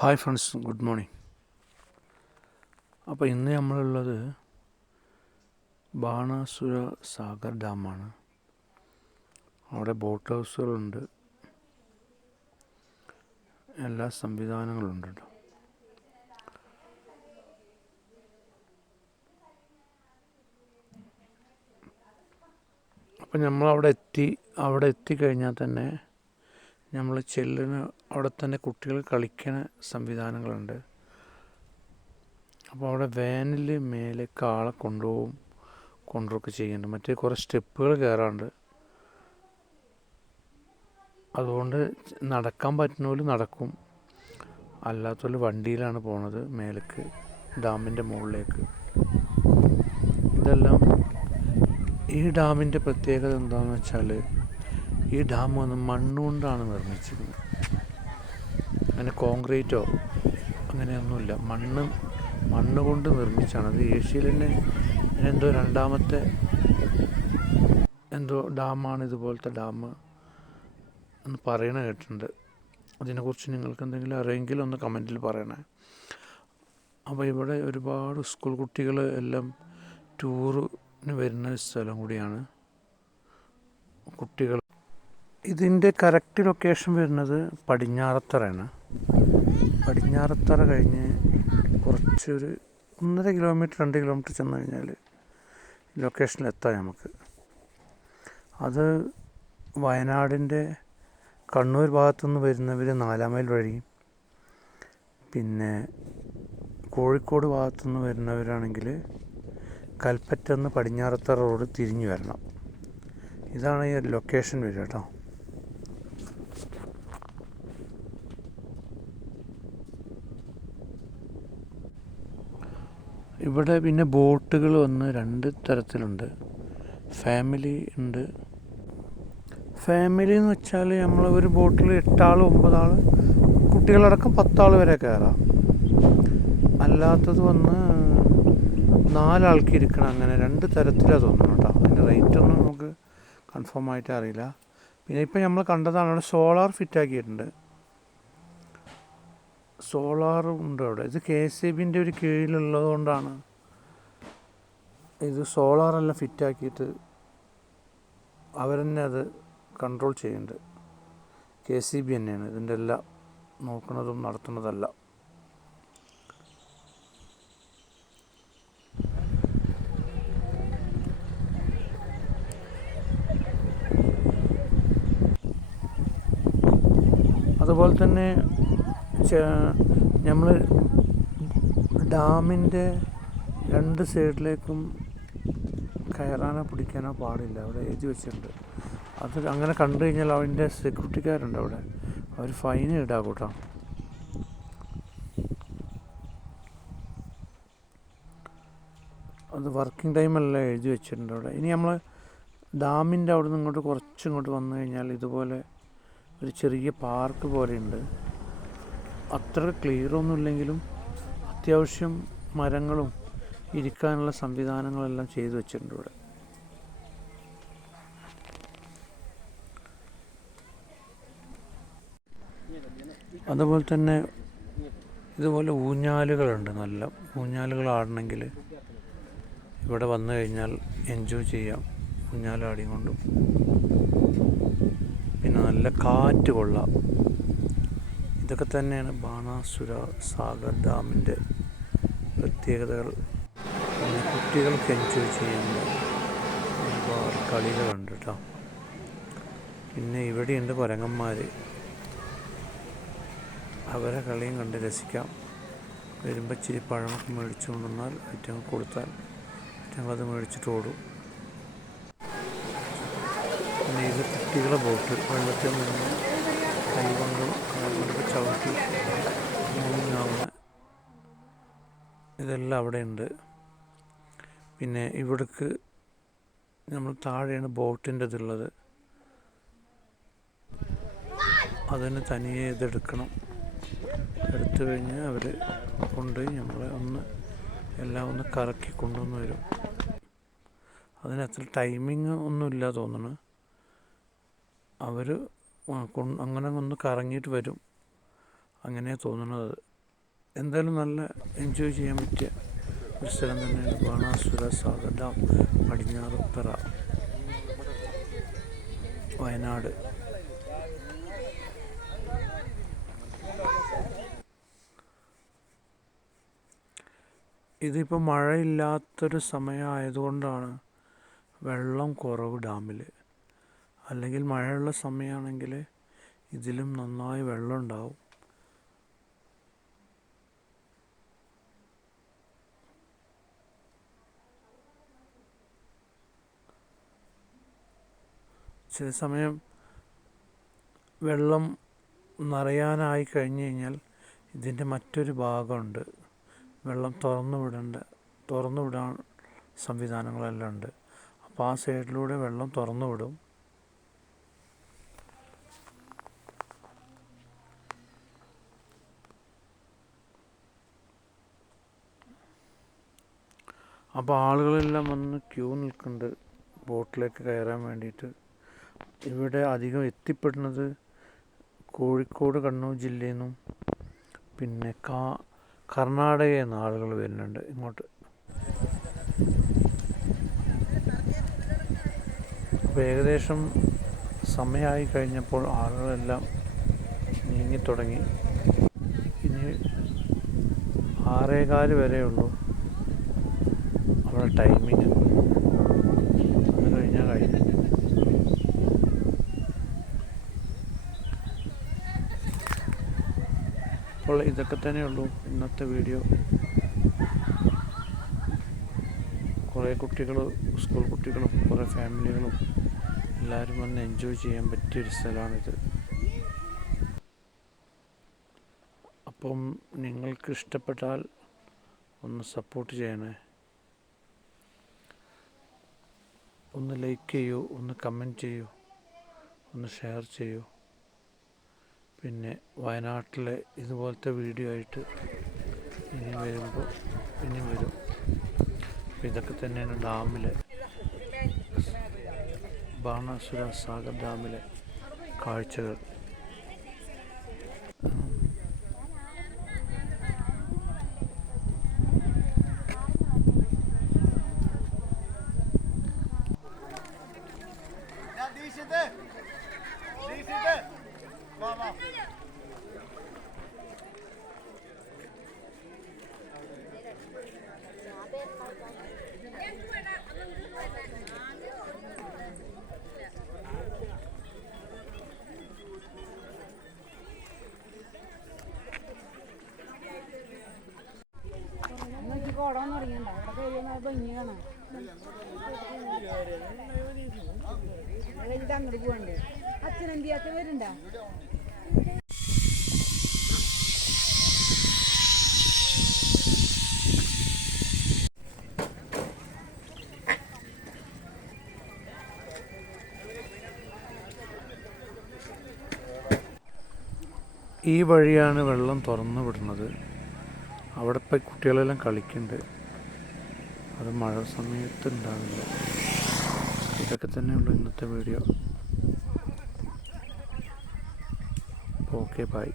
Hi friends good morning അപ്പോൾ ഇന്ന് നമ്മളുള്ളത് ബാണാസുര സാഗർ ഡാമാണ്. അവിടെ ബോട്ട് ഹൗസുകളുണ്ട് എല്ലാ സംവിധാനങ്ങളുണ്ട് കേട്ടോ. അപ്പം നമ്മളവിടെ എത്തി അവിടെ എത്തിക്കഴിഞ്ഞാൽ തന്നെ നമ്മൾ ചെല്ലുന്ന അവിടെ തന്നെ കുട്ടികൾ കളിക്കുന്ന സംവിധാനങ്ങളുണ്ട്. അപ്പോൾ അവിടെ വാനിൽ മേലെ കാളെ കൊണ്ടുപോകും കൊണ്ടുപോകൊക്കെ ചെയ്യുന്നുണ്ട്. മറ്റേ കുറേ സ്റ്റെപ്പുകൾ കയറാണ്ട് അതുകൊണ്ട് നടക്കാൻ പറ്റുന്നവർ നടക്കും. അല്ലാത്തവർ വണ്ടിയിലാണ് പോണത് മേലേക്ക് ഡാമിന്റെ മുകളിലേക്ക്. ഇതെല്ലാം ഈ ഡാമിന്റെ പ്രത്യേകത എന്താണെന്ന് വെച്ചാൽ ഈ ഡാം വന്ന് മണ്ണുകൊണ്ടാണ് നിർമ്മിച്ചിരുന്നത് അങ്ങനെ കോൺക്രീറ്റോ അങ്ങനെയൊന്നുമില്ല. മണ്ണ് മണ്ണ് കൊണ്ട് നിർമ്മിച്ചാണ്. അത് ഏഷ്യയിൽ തന്നെ എന്തോ രണ്ടാമത്തെ എന്തോ ഡാമാണ് ഇതുപോലത്തെ ഡാം എന്ന് പറയണ കേട്ടിട്ടുണ്ട്. അതിനെക്കുറിച്ച് നിങ്ങൾക്ക് എന്തെങ്കിലും അറിയെങ്കിൽ ഒന്ന് കമന്റിൽ പറയണേ. അപ്പോൾ ഇവിടെ ഒരുപാട് സ്കൂൾ കുട്ടികൾ എല്ലാം ടൂറിന് വരുന്ന സ്ഥലം കൂടിയാണ് കുട്ടികൾ ഇതിന്റെ കറക്റ്റ് ലൊക്കേഷൻ വരുന്നത് പടിഞ്ഞാറത്തറയാണ്. പടിഞ്ഞാറത്തറ കഴിഞ്ഞ് കുറച്ചൊരു ഒന്നര കിലോമീറ്റർ രണ്ട് കിലോമീറ്റർ ചെന്ന് കഴിഞ്ഞാൽ ലൊക്കേഷനിലെത്താം നമുക്ക്. അത് വയനാടിന്റെ കണ്ണൂർ ഭാഗത്തുനിന്ന് വരുന്നവർ നാലാം മൈൽ വഴി. പിന്നെ കോഴിക്കോട് ഭാഗത്തുനിന്ന് വരുന്നവരാണെങ്കിൽ കൽപ്പറ്റന്ന് പടിഞ്ഞാറത്തറ റോഡ് തിരിഞ്ഞു വരണം. ഇതാണ് ഈ ലൊക്കേഷൻ വരിക കേട്ടോ. ഇവിടെ പിന്നെ ബോട്ടുകൾ വന്ന് രണ്ട് തരത്തിലുണ്ട്. ഫാമിലി ഉണ്ട്. ഫാമിലി എന്ന് വെച്ചാൽ നമ്മൾ ഒരു ബോട്ടിൽ എട്ടാൾ ഒമ്പതാൾ കുട്ടികളടക്കം പത്താൾ വരെ കയറാം. അല്ലാത്തത് വന്ന് നാലാൾക്ക് ഇരിക്കണം അങ്ങനെ. രണ്ട് തരത്തിലാണ് തോന്നുന്നു കേട്ടോ. അതിന്റെ റേറ്റ് ഒന്നും നമുക്ക് കൺഫേം ആയിട്ട് അറിയില്ല. പിന്നെ ഇപ്പം നമ്മൾ കണ്ടതാണ് അവിടെ സോളാർ ഫിറ്റ് സോളാർ ഉണ്ട് അവിടെ. ഇത് കെ എസ് ഇ ബിന്റെ ഒരു കീഴിലുള്ളത് കൊണ്ടാണ് ഇത് സോളാറെല്ലാം ഫിറ്റാക്കിയിട്ട് അവരെന്നെ അത് കൺട്രോൾ ചെയ്യുന്നുണ്ട് കെ സി ബി തന്നെയാണ്. ഇതിന്റെ എല്ലാം നോക്കുന്നതും നടത്തുന്നതല്ല. അതുപോലെ തന്നെ നമ്മൾ ഡാമിന്റെ രണ്ട് സൈഡിലേക്കും കയറാനോ പിടിക്കാനോ പാടില്ല. അവിടെ എഴുതി വെച്ചിട്ടുണ്ട്. അത് അങ്ങനെ കണ്ടു കഴിഞ്ഞാൽ അവന്റെ സെക്യൂരിറ്റിക്കാരുണ്ട് അവിടെ. അവർ ഫൈൻ ഇടാം കൂട്ടോ അത് വർക്കിംഗ് ടൈമല്ല എഴുതി വെച്ചിട്ടുണ്ട് അവിടെ. ഇനി നമ്മൾ ഡാമിന്റെ അവിടെ നിന്ന് ഇങ്ങോട്ട് കുറച്ച് ഇങ്ങോട്ട് വന്നു കഴിഞ്ഞാൽ ഇതുപോലെ ഒരു ചെറിയ പാർക്ക് പോലെയുണ്ട്. അത്ര ക്ലിയർ ഒന്നുമില്ലെങ്കിലും അത്യാവശ്യം മരങ്ങളും ഇരിക്കാനുള്ള സംവിധാനങ്ങളെല്ലാം ചെയ്തു വെച്ചിട്ടുണ്ട് ഇവിടെ. അതുപോലെ തന്നെ ഇതുപോലെ ഊഞ്ഞാലുകളുണ്ട് നല്ല. ഊഞ്ഞാലുകൾ ആടണമെങ്കിൽ ഇവിടെ വന്നു കഴിഞ്ഞാൽ എൻജോയ് ചെയ്യാം. ഊഞ്ഞാലാടിയും കൊണ്ടും. പിന്നെ നല്ല കാറ്റ് കൊള്ളാം. ഇതൊക്കെ തന്നെയാണ് ബാണാസുര സാഗർ ഡാമിന്റെ പ്രത്യേകതകൾ. കുട്ടികൾക്ക് എൻജോയ് ചെയ്യുന്ന ഒരുപാട് കളികളുണ്ട് കേട്ടോ പിന്നെ ഇവിടെയുണ്ട് കുരങ്ങന്മാർ അവരെ കളിയും കണ്ട് രസിക്കാം. വരുമ്പോൾ ഇച്ചിരി പഴമൊക്കെ മേടിച്ചു കൊണ്ടുവന്നാൽ ഐറ്റങ്ങൾ കൊടുത്താൽ ഐറ്റങ്ങളത് മേടിച്ചിട്ട് ഓടും. പിന്നെ ഇത് കുട്ടികളെ ബോട്ട് വെള്ളത്തിൽ നിന്ന് ഇതെല്ലാം അവിടെ ഉണ്ട് പിന്നെ ഇവിടേക്ക് നമ്മൾ താഴെയാണ് ബോട്ടിന്റെ ഇതുള്ളത് അതിന് തനിയെ ഇതെടുക്കണം. എടുത്തു കഴിഞ്ഞ് അവർ കൊണ്ടുപോയി നമ്മളെ ഒന്ന് എല്ലാം ഒന്ന് കറക്കി കൊണ്ടുവന്ന് വരും. അതിനത്ര ടൈമിങ് ഒന്നുമില്ല തോന്നുന്നു. അവർ അങ്ങനെ ഒന്ന് കറങ്ങിയിട്ട് വരും. അങ്ങനെ തോന്നുന്നത്. എന്തായാലും നല്ല എൻജോയ് ചെയ്യാൻ പറ്റിയ ഒരു സ്ഥലം തന്നെയാണ് ബാണാസുര സാഗർ ഡാം പടിഞ്ഞാറത്തറ വയനാട്. ഇതിപ്പോൾ മഴയില്ലാത്തൊരു സമയമായതുകൊണ്ടാണ് വെള്ളം കുറവ് ഡാമിൽ അല്ലെങ്കിൽ മഴയുള്ള സമയമാണെങ്കിൽ ഇതിലും നന്നായി വെള്ളം ഉണ്ടാവും ചില സമയം വെള്ളം നിറയാനായി കഴിഞ്ഞു കഴിഞ്ഞാൽ ഇതിന്റെ മറ്റൊരു ഭാഗമുണ്ട്. വെള്ളം തുറന്നു വിടേണ്ട തുറന്നു വിടാൻ സംവിധാനങ്ങളെല്ലാം ഉണ്ട്. അപ്പോൾ ആ സൈഡിലൂടെ വെള്ളം തുറന്നു വിടും. അപ്പോൾ ആളുകളെല്ലാം വന്ന് ക്യൂ നിൽക്കുന്നുണ്ട് ബോട്ടിലേക്ക് കയറാൻ വേണ്ടിയിട്ട്. ഇവിടെ അധികം എത്തിപ്പെടുന്നത് കോഴിക്കോട് കണ്ണൂർ ജില്ലയിൽ നിന്നും പിന്നെ കാ കർണാടകയിൽ നിന്ന് ആളുകൾ വരുന്നുണ്ട് ഇങ്ങോട്ട്. അപ്പോൾ ഏകദേശം സമയമായി കഴിഞ്ഞപ്പോൾ ആളുകളെല്ലാം നീങ്ങിത്തുടങ്ങി ഇനി ആറേകാൽ വരെയുള്ളൂ. അവിടെ ടൈമിങ് അത് കഴിഞ്ഞാൽ കഴിഞ്ഞു അപ്പോൾ ഇതൊക്കെ തന്നെയുള്ളൂ ഇന്നത്തെ വീഡിയോ കുറേ കുട്ടികൾ സ്കൂൾ കുട്ടികളും കുറേ ഫാമിലികളും എല്ലാവരും വന്ന് എൻജോയ് ചെയ്യാൻ പറ്റിയൊരു സ്ഥലമാണിത്. അപ്പം നിങ്ങൾക്ക് ഇഷ്ടപ്പെട്ടാൽ ഒന്ന് സപ്പോർട്ട് ചെയ്യണേ. ഒന്ന് ലൈക്ക് ചെയ്യൂ ഒന്ന് കമന്റ് ചെയ്യൂ ഒന്ന് ഷെയർ ചെയ്യൂ. പിന്നെ വയനാട്ടിലെ ഇതുപോലത്തെ വീഡിയോ ആയിട്ട് ഇനി വരുമ്പോൾ ഇനി വരും. ഇതൊക്കെ തന്നെയാണ് ഡാമിലെ. ബാണാസുര സാഗർ ഡാമിലെ കാഴ്ചകൾ. നോക്കി കോടം തുടങ്ങിയണ്ട അവിടെ കഴിയുന്ന ഭംഗി കാണാം അത് കഴിഞ്ഞിട്ട് അങ്ങോട്ട് പോകണ്ടേ അച്ഛനെന്തിയാത്ത വരുന്നുണ്ട ഈ വഴിയാണ് വെള്ളം തുറന്നു വിടുന്നത്. അവിടെ പോയി കുട്ടികളെല്ലാം കളിക്കുന്നുണ്ട് അത് മഴ സമയത്ത് ഉണ്ടാവില്ല. ഇതൊക്കെ തന്നെയുള്ളൂ ഇന്നത്തെ വീഡിയോ. Okay bye.